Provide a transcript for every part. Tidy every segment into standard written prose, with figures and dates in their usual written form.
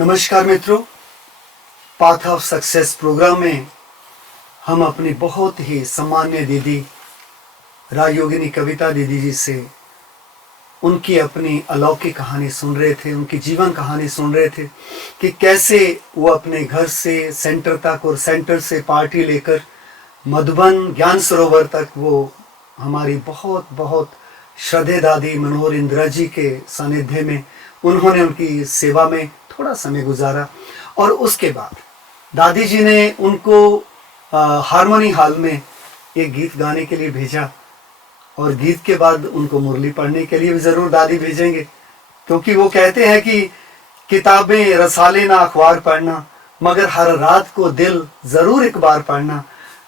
नमस्कार मित्रों, path of success programme में हम अपनी बहुत ही सम्मान्य दीदी राजयोगिनी कविता दीदी जी से उनकी अपनी अलौकिक कहानी सुन रहे थे, उनकी जीवन कहानी सुन रहे थे कि कैसे वो अपने घर से सेंटर तक और सेंटर से पार्टी लेकर मधुबन ज्ञान सरोवर तक वो हमारी बहुत बहुत श्रद्धेय दादी मनोहर इंदिरा जी के सानिध्य में उन्होंने उनकी सेवा में थोड़ा समय गुजारा। और उसके बाद दादी जी ने उनको हारमोनी हॉल में एक गीत गाने के लिए भेजा और गीत के बाद उनको मुरली पढ़ने के लिए भी ज़रूर दादी भेजेंगे, क्योंकि वो कहते हैं कि किताबें रसाले ना अखबार पढ़ना, मगर हर रात को दिल ज़रूर एक बार पढ़ना।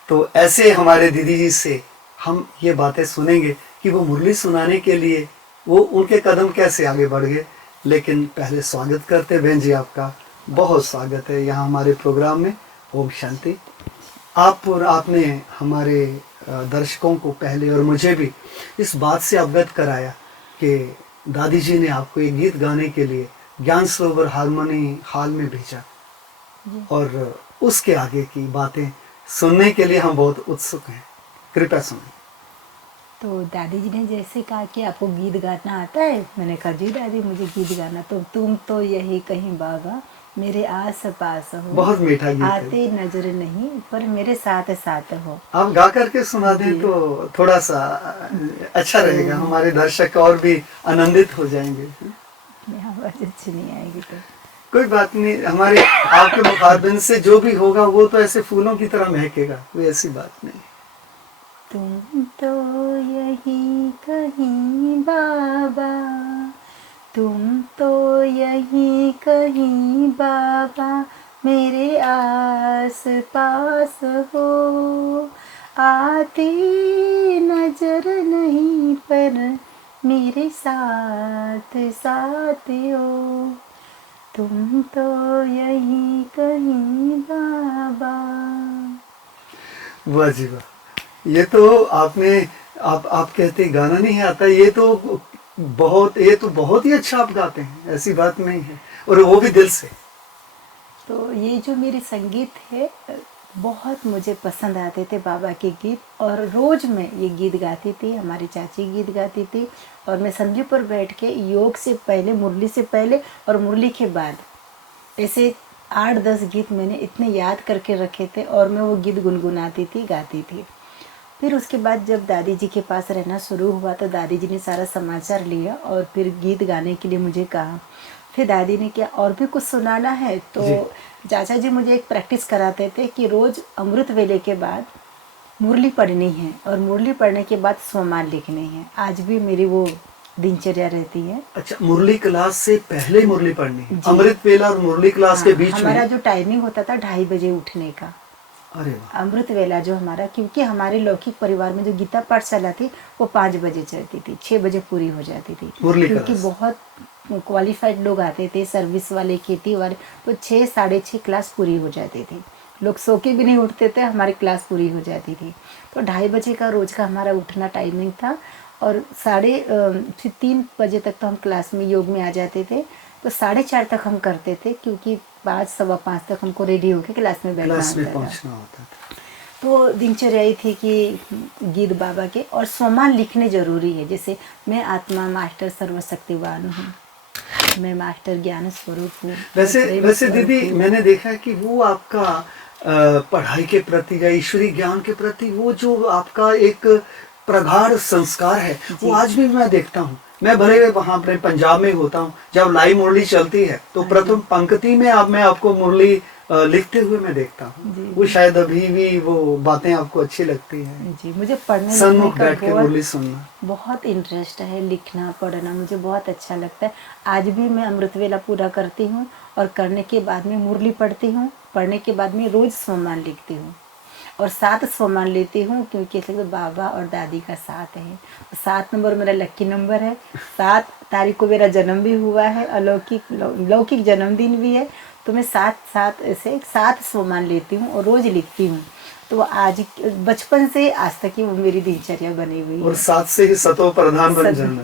तो ऐसे हमारे दीदी जी से हम ये बातें सुनेंगे कि वो मुरली सुनाने के लिए वो उनके कदम कैसे आगे बढ़ गए। लेकिन पहले स्वागत करते बहन जी, आपका बहुत स्वागत है यहाँ हमारे प्रोग्राम में। ओम शांति। आप और आपने हमारे दर्शकों को पहले और मुझे भी इस बात से अवगत कराया कि दादी जी ने आपको एक गीत गाने के लिए ज्ञान सरोवर हारमोनी हॉल में भेजा, और उसके आगे की बातें सुनने के लिए हम बहुत उत्सुक हैं। कृपया सुनें। तो दादी जी ने जैसे कहा कि आपको गीत गाना आता है, मैंने कहा जी दादी मुझे गीत गाना, तो तुम तो यही कहीं बाबा मेरे आस पास हो, बहुत मीठा गीत आते नजर नहीं पर मेरे साथ साथ हो। आप गा करके सुना दें तो थोड़ा सा अच्छा रहेगा, हमारे दर्शक और भी आनंदित हो जाएंगे। आवाज अच्छी नहीं आएगी तो कोई बात नहीं, हमारे आपके मुखारबिन से जो भी होगा वो तो ऐसे फूलों की तरह महकेगा, कोई ऐसी बात नहीं। तुम तो यही कहीं बाबा, तुम तो यही कहीं बाबा मेरे आस पास हो, आती नजर नहीं पर मेरे साथ साथ हो, तुम तो यही कहीं बाबा। वाह जी वाह, ये तो आपने आप कहते गाना नहीं आता, ये तो बहुत ही अच्छा आप गाते हैं, ऐसी बात नहीं है, और वो भी दिल से। तो ये जो मेरे संगीत है बहुत मुझे पसंद आते थे बाबा के गीत, और रोज़ मैं ये गीत गाती थी, हमारी चाची गीत गाती थी, और मैं संधि पर बैठ के योग से पहले, मुरली से पहले और मुरली के बाद ऐसे 8-10 गीत मैंने इतने याद करके रखे थे, और मैं वो गीत गुनगुनाती थी, गाती थी। फिर उसके बाद जब दादी जी के पास रहना शुरू हुआ तो दादी जी ने सारा समाचार लिया और फिर गीत गाने के लिए मुझे कहा। फिर दादी ने क्या और भी कुछ सुनाना है, तो चाचा जी मुझे एक प्रैक्टिस कराते थे कि रोज़ अमृत वेले के बाद मुरली पढ़नी है, और मुरली पढ़ने के बाद स्वमान लिखने हैं। आज भी मेरी वो दिनचर्या रहती है। अच्छा, मुरली क्लास से पहले मुरली पढ़नी है, अमृत वेला और मुरली क्लास के बीच में? हमारा जो टाइमिंग होता था 2:30 बजे उठने का। अरे वाह। अमृत वेला जो हमारा, क्योंकि हमारे लौकिक परिवार में जो गीता पाठशाला थी वो 5 बजे चलती थी, 6 बजे पूरी हो जाती थी, क्योंकि बहुत क्वालिफाइड लोग आते थे, सर्विस वाले, खेती वाले, तो 6 साढ़े 6 क्लास पूरी हो जाती थी। लोग सो के भी नहीं उठते थे, हमारी क्लास पूरी हो जाती थी। तो 2:30 बजे का रोज़ का हमारा उठना टाइमिंग था, और फिर 3 बजे तक तो हम क्लास में योग में आ जाते थे। तो 4:30 तक हम करते थे, क्योंकि 5 सवा 5 तक हमको रेडी होकर क्लास में बैठना होता था। तो दिनचर्या ही थी कि गीत बाबा के और स्वमान लिखने जरूरी है। जैसे मैं आत्मा मास्टर सर्वशक्तिवान हूँ, मैं मास्टर ज्ञान स्वरूप हूँ। वैसे दीदी, मैंने देखा है कि वो आपका पढ़ाई के प्रति या ईश्वरीय ज्ञान के प्रति वो जो आपका एक प्रगाढ़ संस्कार है, वो आज भी मैं देखता हूँ। मैं भले वहाँ अपने पंजाब में होता हूँ, जब लाइव मुरली चलती है तो प्रथम पंक्ति में मैं आपको मुरली लिखते हुए मैं देखता हूँ। वो शायद अभी भी वो बातें आपको अच्छी लगती हैं। जी, मुझे पढ़ने सन्मुख बैठ के मुरली सुनना बहुत इंटरेस्ट है, लिखना पढ़ना मुझे बहुत अच्छा लगता है। आज भी मैं अमृत वेला पूरा करती हूँ, और करने के बाद में मुरली पढ़ती हूँ, पढ़ने के बाद में रोज़ स्वमान लिखती हूँ, और 7 स्वमान लेती हूँ, क्योंकि तो बाबा और दादी का 7 है। 7 नंबर मेरा लक्की नंबर है। 7 तारीख को मेरा जन्म भी हुआ है, लौकिक जन्मदिन भी है, तो मैं 7 स्वमान लेती हूँ और रोज़ लिखती हूँ। तो आज बचपन से आज तक की वो मेरी दिनचर्या बनी हुई है। और 7 से ही सतो प्रधान बन जाना।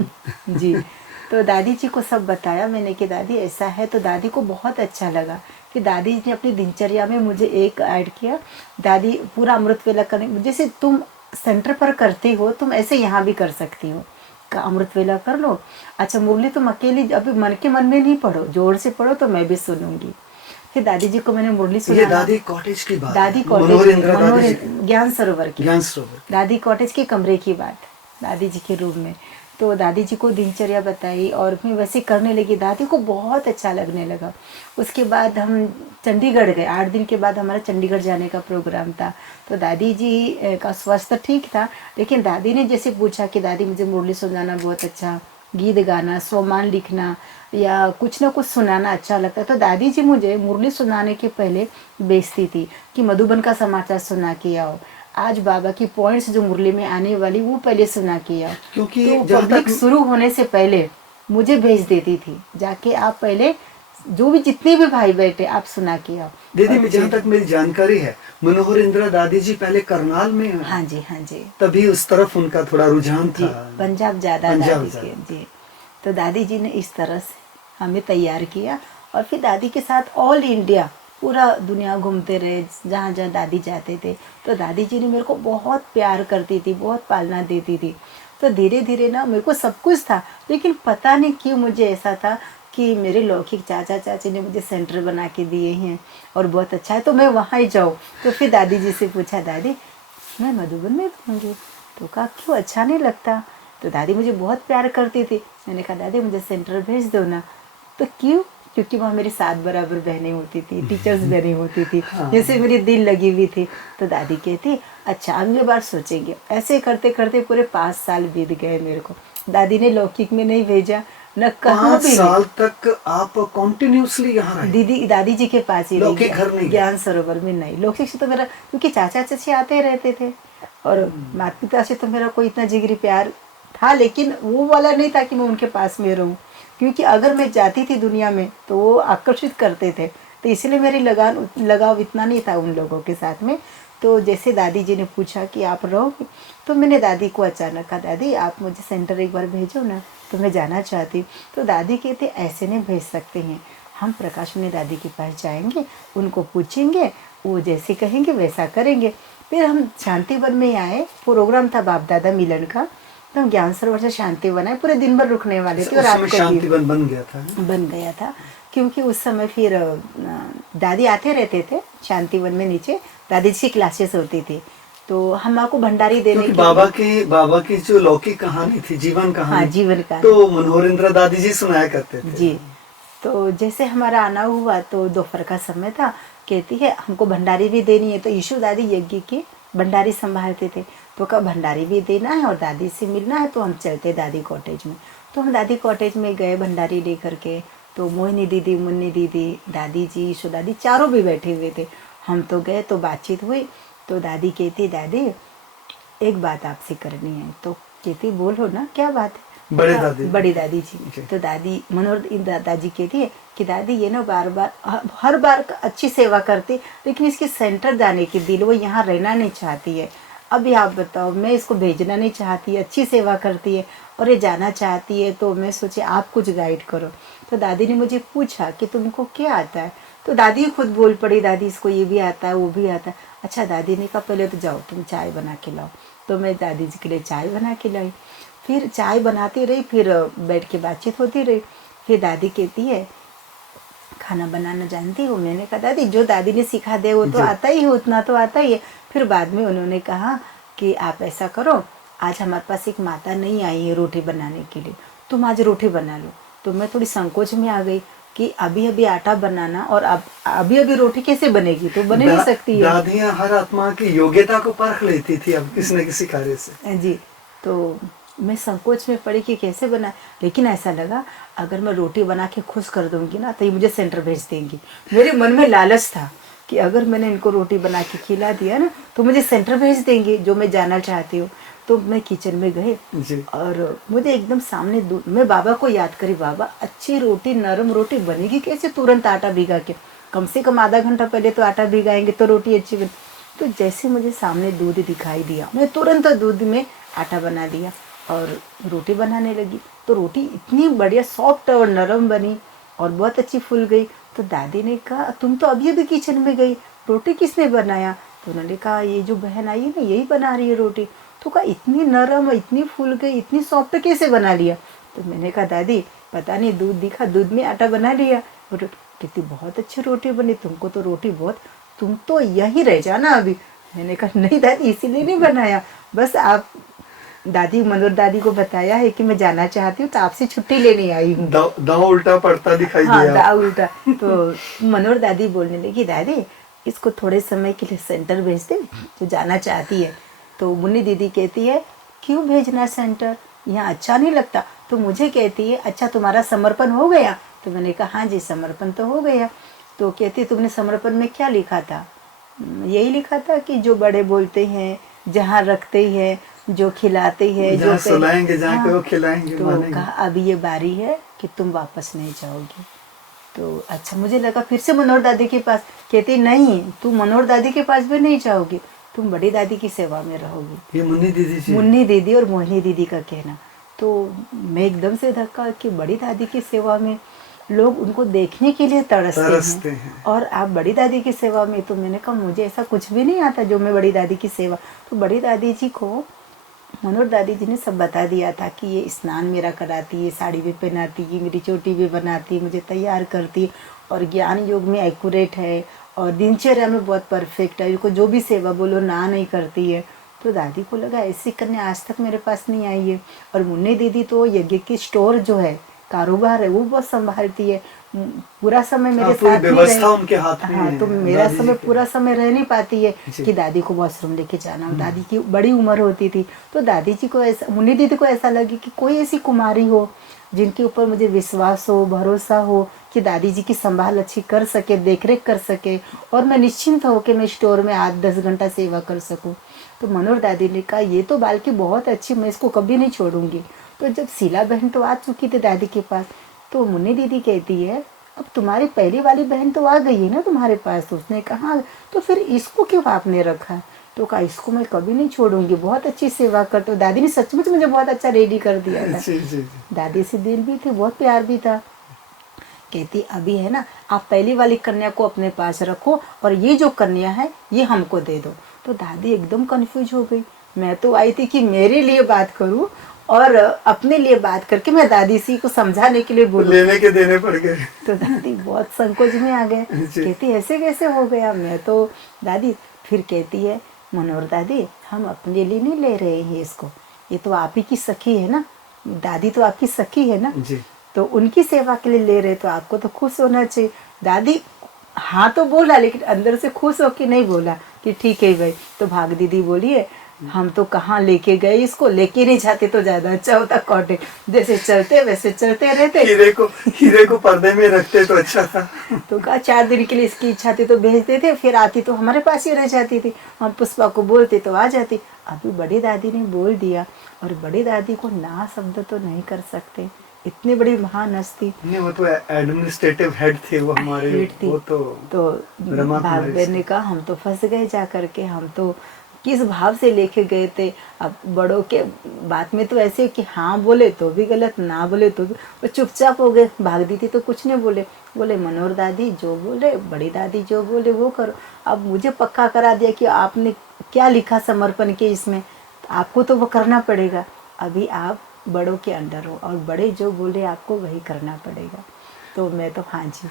जी, तो दादी जी को सब बताया मैंने कि दादी ऐसा है, तो दादी को बहुत अच्छा लगा कि दादी ने अपनी दिनचर्या में मुझे एक ऐड किया। दादी पूरा अमृत वेला करने, जैसे तुम सेंटर पर करती हो तुम ऐसे यहाँ भी कर सकती हो, का अमृत वेला कर लो। अच्छा मुरली तुम अकेली अभी मन के मन में नहीं पढ़ो, जोर से पढ़ो तो मैं भी सुनूंगी। फिर दादी जी को मैंने मुरली ये सुनाना। दादी कॉटेज की बात दादी है, कॉटेज मनोहर में, इंदिरा दादी मनोहर जी ज्ञान सरोवर की, ज्ञान सरोवर। दादी कॉटेज के कमरे की बात, दादी जी के रूम में। तो दादी जी को दिनचर्या बताई और फिर वैसे करने लगी, दादी को बहुत अच्छा लगने लगा। उसके बाद हम चंडीगढ़ गए, 8 दिन के बाद हमारा चंडीगढ़ जाने का प्रोग्राम था। तो दादी जी का स्वास्थ्य ठीक था, लेकिन दादी ने जैसे पूछा कि दादी मुझे मुरली सुनाना बहुत अच्छा, गीत गाना, सोमान लिखना या कुछ ना कुछ सुनाना अच्छा लगता। तो दादी जी मुझे मुरली सुनाने के पहले बेचती थी कि मधुबन का समाचार सुना के आओ, आज बाबा की पॉइंट्स जो मुरली में आने वाली वो पहले सुना के आओ। क्योंकि तो जहाँ पब्लिक तक शुरू होने से पहले मुझे भेज देती थी, जाके आप पहले जो भी जितने भी भाई बैठे आप सुना के आओ। दीदी और जहाँ तक मेरी जानकारी है, मनोहर इंदिरा दादी जी पहले करनाल में हैं। हाँ जी, हाँ जी तभी उस तरफ उनका थोड़ा रुझान जी, था। पंजाब ज़्यादा पंजाब दादी ज़्यादा। के जी। तो दादी जी ने इस तरह से हमें तैयार किया और फिर दादी के साथ ऑल इंडिया पूरा दुनिया घूमते रहे, जहाँ जहाँ दादी जाते थे। तो दादी जी ने मेरे को बहुत प्यार करती थी, बहुत पालना देती थी। तो धीरे धीरे ना मेरे को सब कुछ था, लेकिन पता नहीं क्यों मुझे ऐसा था कि मेरे लौकिक चाचा चाची ने मुझे सेंटर बना के दिए हैं और बहुत अच्छा है तो मैं वहाँ ही जाऊँ। तो फिर दादी जी से पूछा, दादी मैं मधुबन में रहूँगी। तो कहा क्यों, अच्छा नहीं लगता? तो दादी मुझे बहुत प्यार करती थी। मैंने कहा दादी मुझे सेंटर भेज दो ना। तो क्यों? क्योंकि वहाँ मेरी 7 बराबर बहनें होती थी, टीचर्स बहनें होती थी, जैसे मेरी दिल लगी हुई थी। तो दादी कहती अच्छा अगली बार सोचेंगे। ऐसे करते करते पूरे 5 साल बीत गए मेरे को। दादी ने लौकिक में नहीं भेजा, न कहाँ 5 भी नहीं। साल तक आप कंटिन्यूअसली यहाँ रहे? दीदी दादी जी के पास ही रही, लौकिक घर नहीं गए? ज्ञान सरोवर में नहीं। लौकिक से तो मेरा, क्योंकि चाचा चाची आते रहते थे और माता पिता से तो मेरा कोई इतना जिगरी प्यार था, लेकिन वो वाला नहीं था कि मैं उनके पास में रहूं, क्योंकि अगर मैं जाती थी दुनिया में तो वो आकर्षित करते थे, तो इसलिए मेरी लगाव इतना नहीं था उन लोगों के साथ में। तो जैसे दादी जी ने पूछा कि आप रहोगे, तो मैंने दादी को अचानक कहा दादी आप मुझे सेंटर एक बार भेजो ना, तो मैं जाना चाहती हूँ। तो दादी कहते ऐसे नहीं भेज सकते हैं, हम प्रकाश ने दादी के पास जाएंगे, उनको पूछेंगे, वो जैसे कहेंगे वैसा करेंगे। फिर हम शांतिवन में आए, प्रोग्राम था बाप दादा मिलन का, तो हम ज्ञान सरोवर से शांतिवन आए, पूरे दिन भर रुकने वाले थे और उस रात समय को भी शांतिवन बन गया था। बन गया था। क्योंकि उस समय फिर दादी आते रहते थे शांतिवन में, नीचे दादी जी की क्लासेस होती थी, तो हम आपको भंडारी देने क्योंकि के लिए बाबा की जो लौकिक कहानी थी, जीवन कहानी, हाँ जीवन का, तो मनोहर इंदिरा दादी जी सुनाया करते थे जी। तो जैसे हमारा आना हुआ तो दोपहर का समय था, कहती है हमको भंडारी भी देनी है। तो यीशु दादी यज्ञ की भंडारी संभालते थे, तो कब भंडारी भी देना है और दादी से मिलना है, तो हम चलते दादी कॉटेज में। तो हम दादी कॉटेज में गए भंडारी लेकर के। तो मोहिनी दीदी, मुन्नी दीदी, दादी जी, यीशु दादी चारों भी बैठे हुए थे। हम तो गए तो बातचीत हुई। तो दादी कहती दादी एक बात आपसे करनी है। तो कहती बोलो ना, क्या बात है? बड़े हाँ, दादी बड़ी दादी जी। जी। तो दादी मनोहर दादाजी कहती है कि दादी ये ना बार बार हर बार अच्छी सेवा करती, लेकिन इसकी सेंटर जाने की दिल, वो यहाँ रहना नहीं चाहती है। अभी आप बताओ, मैं इसको भेजना नहीं चाहती, अच्छी सेवा करती है और ये जाना चाहती है, तो मैं सोचे आप कुछ गाइड करो। तो दादी ने मुझे पूछा कि तुमको क्या आता है? तो दादी खुद बोल पड़ी, दादी इसको ये भी आता है वो भी आता है। अच्छा दादी ने कहा पहले तो जाओ तुम चाय बना के लाओ। तो मैं दादी जी के लिए चाय बना के लाई। फिर चाय बनाती रही, फिर बैठ के बातचीत होती रही। फिर दादी कहती है खाना बनाना जानती हो? मैंने कहा दादी जो दादी ने सिखा दे वो तो आता ही है, उतना तो आता ही है। फिर बाद में उन्होंने कहा कि आप ऐसा करो, आज हमारे पास एक माता नहीं आई है रोटी बनाने के लिए, तुम आज रोटी बना लो। तो मैं थोड़ी संकोच में आ गई कि अभी अभी आटा बनाना और अब अभी अभी रोटी कैसे बनेगी, तो बन नहीं सकती है। दादियाँ हर आत्मा की योग्यता को परख लेती थी अब किसी न किसी कार्य से। जी। तो मैं संकोच में पड़ी कि कैसे बना, लेकिन ऐसा लगा अगर मैं रोटी बना के खुश कर दूंगी ना तो ये मुझे सेंटर भेज देंगी। मेरे मन में लालच था कि अगर मैंने इनको रोटी बना के खिला दिया ना तो मुझे सेंटर भेज देंगे जो मैं जाना चाहती हूँ। तो मैं किचन में गए और मुझे एकदम सामने मैं बाबा को याद करी, बाबा अच्छी रोटी, नरम रोटी बनेगी कैसे? तुरंत आटा भिगा के, कम से कम आधा घंटा पहले तो आटा भिगाएंगे तो रोटी अच्छी बने। तो जैसे मुझे सामने दूध दिखाई दिया, मैं तुरंत दूध में आटा बना दिया और रोटी बनाने लगी। तो रोटी इतनी बढ़िया सॉफ्ट और नरम बनी और बहुत अच्छी फूल गई। तो दादी ने कहा तुम तो अभी अभी किचन में गई, रोटी किसने बनाया? तो उन्होंने कहा ये जो बहन आई है ना यही बना रही है रोटी। तो कहा इतनी नरम, इतनी फूल गई, इतनी सॉफ्ट कैसे बना लिया? तो मैंने कहा दादी पता नहीं, दूध दिखा, दूध में आटा बना लिया। कहती बहुत अच्छी रोटी बनी, तुमको तो रोटी बहुत, तुम तो यहीं रह जाना अभी। मैंने कहा नहीं दादी इसीलिए नहीं बनाया, बस आप दादी मनोहर दादी को बताया है कि मैं जाना चाहती हूँ तो आपसे छुट्टी लेने आई हूँ। दांव उल्टा पड़ता दिखाई हाँ दिया। दाव उल्टा। तो मनोहर दादी बोलने लगी दादी इसको थोड़े समय के लिए सेंटर भेज दे, तो जाना चाहती है। तो मुन्नी दीदी कहती है क्यों भेजना सेंटर, यहाँ अच्छा नहीं लगता? तो मुझे कहती है अच्छा तुम्हारा समर्पण हो गया? तो मैंने कहा हाँ जी समर्पण तो हो गया। तो कहती तुमने समर्पण में क्या लिखा था? यही लिखा था कि जो बड़े बोलते हैं, जहाँ रखते हैं, जो खिलाते हैं, जो जहाँ सुलाएंगे, जहाँ हाँ, के वो खिलाएंगे, तो मानेंगे। कहा अभी ये बारी है कि तुम वापस नहीं जाओगी। तो अच्छा मुझे लगा फिर से मनोहर दादी के पास। कहती नहीं तुम मनोहर दादी के पास भी नहीं जाओगी, तुम बड़ी दादी की सेवा में रहोगी। ये मुन्नी दीदी जी। मुन्नी दीदी और मोहिनी दीदी का कहना। तो मैं एकदम से धक्का कि बड़ी दादी की सेवा में लोग उनको देखने के लिए तरसते हैं और आप बड़ी दादी की सेवा में। तो मैंने कहा मुझे ऐसा कुछ भी नहीं आता जो मैं बड़ी दादी की सेवा। तो बड़ी दादी जी को मनोहर दादी जी ने सब बता दिया था कि ये स्नान मेरा कराती है, साड़ी भी पहनाती है, मेरी चोटी भी बनाती है, मुझे तैयार करती है और ज्ञान योग में एक्यूरेट है और दिनचर्या में बहुत परफेक्ट है, इनको जो भी सेवा बोलो ना नहीं करती है। तो दादी को लगा ऐसी कन्या आज तक मेरे पास नहीं आई है। और मुन्नी दीदी तो यज्ञ की स्टोर जो है, कारोबार है, वो बहुत संभालती है। पूरा समय मेरे पूरी साथ नहीं व्यवस्था रही। उनके हाथ में हाँ है, तो मेरा दादी जी समय के। पूरा समय रह नहीं पाती है जी। कि दादी को वॉशरूम लेके जाना। दादी की बड़ी उम्र होती थी। तो दादी जी को ऐसा, मुन्नी दीदी को ऐसा लगे कि कोई ऐसी कुमारी हो जिनके ऊपर मुझे विश्वास हो, भरोसा हो कि दादी जी की संभाल अच्छी कर सके, देखरेख कर सके और मैं निश्चिंत हो कि मैं स्टोर में 8-10 घंटा सेवा कर सकूं। तो मनोहर दादी ने कहा ये तो बालकी बहुत अच्छी, मैं इसको कभी नहीं छोड़ूंगी। तो जब शीला बहन तो आ चुकी थी दादी के पास, तो मुन्नी दीदी कहती है अब तुम्हारी पहली वाली बहन तो आ गई है ना तुम्हारे पास। तो उसने कहा तो फिर इसको क्यों आपने रखा? तो कहा इसको मैं कभी नहीं छोड़ूंगी, बहुत अच्छी सेवा कर। तो दादी ने सचमुच मुझे बहुत अच्छा रेडी कर दिया था। जी, जी, जी। दादी से दिल भी थे, बहुत प्यार भी था। कहती अभी है ना आप पहली वाली कन्या को अपने पास रखो और ये जो कन्या है ये हमको दे दो। तो दादी एकदम कंफ्यूज हो गई। मैं तो आई थी कि मेरे लिए बात करूं और अपने लिए बात करके मैं दादी सी को समझाने के लिए बोलूं। लेने के देने पड़ गए। तो दादी बहुत संकोच में आ गए। जी। कहती ऐसे कैसे हो गया? मैं तो दादी फिर कहती है मनोहर दादी हम अपने लिए नहीं ले रहे हैं इसको, ये तो आप ही की सखी है ना, दादी तो आपकी सखी है ना, जी। तो उनकी सेवा के लिए ले रहे, तो आपको तो खुश होना चाहिए। दादी हाँ तो बोला लेकिन अंदर से खुश होके नहीं बोला कि ठीक है भाई। तो भाग दीदी बोली है हम तो कहाँ लेके गए इसको, लेके नहीं जाते तो ज्यादा अच्छा होता, कॉटेज जैसे चलते वैसे चलते रहते। हीरे को पर्दे में रखते तो अच्छा था। तो कहा 4 दिन के लिए इसकी इच्छा थी तो भेज देते, फिर आती तो हमारे पास ही रह जाती थी, हम पुष्पा को बोलते तो आ जाती। अभी बड़ी दादी ने बोल दिया और बड़ी दादी को ना शब्द तो नहीं कर सकते, इतनी बड़ी महान हस्ती। नहीं वो तो एडमिनिस्ट्रेटिव हेड थे वो हमारे, हेड थी। वो तो ब्रह्मा भाग कुमारी बहन ने कहा हम तो फंस गए जा करके, हम तो किस भाव से लेके गए थे। अब बड़ों के बात में तो ऐसे कि हाँ बोले तो भी गलत, ना बोले तो भी, वो चुपचाप हो गए। भाग दी थी तो कुछ नहीं बोले, बोले मनोहर दादी जो बोले, बड़ी दादी जो बोले वो करो। अब मुझे पक्का करा दिया कि आपने क्या लिखा समर्पण के इसमें, तो आपको तो वो करना पड़ेगा। अभी आप बड़ों के अंडर हो और बड़े जो बोले आपको वही करना पड़ेगा। तो मैं तो हाँ जी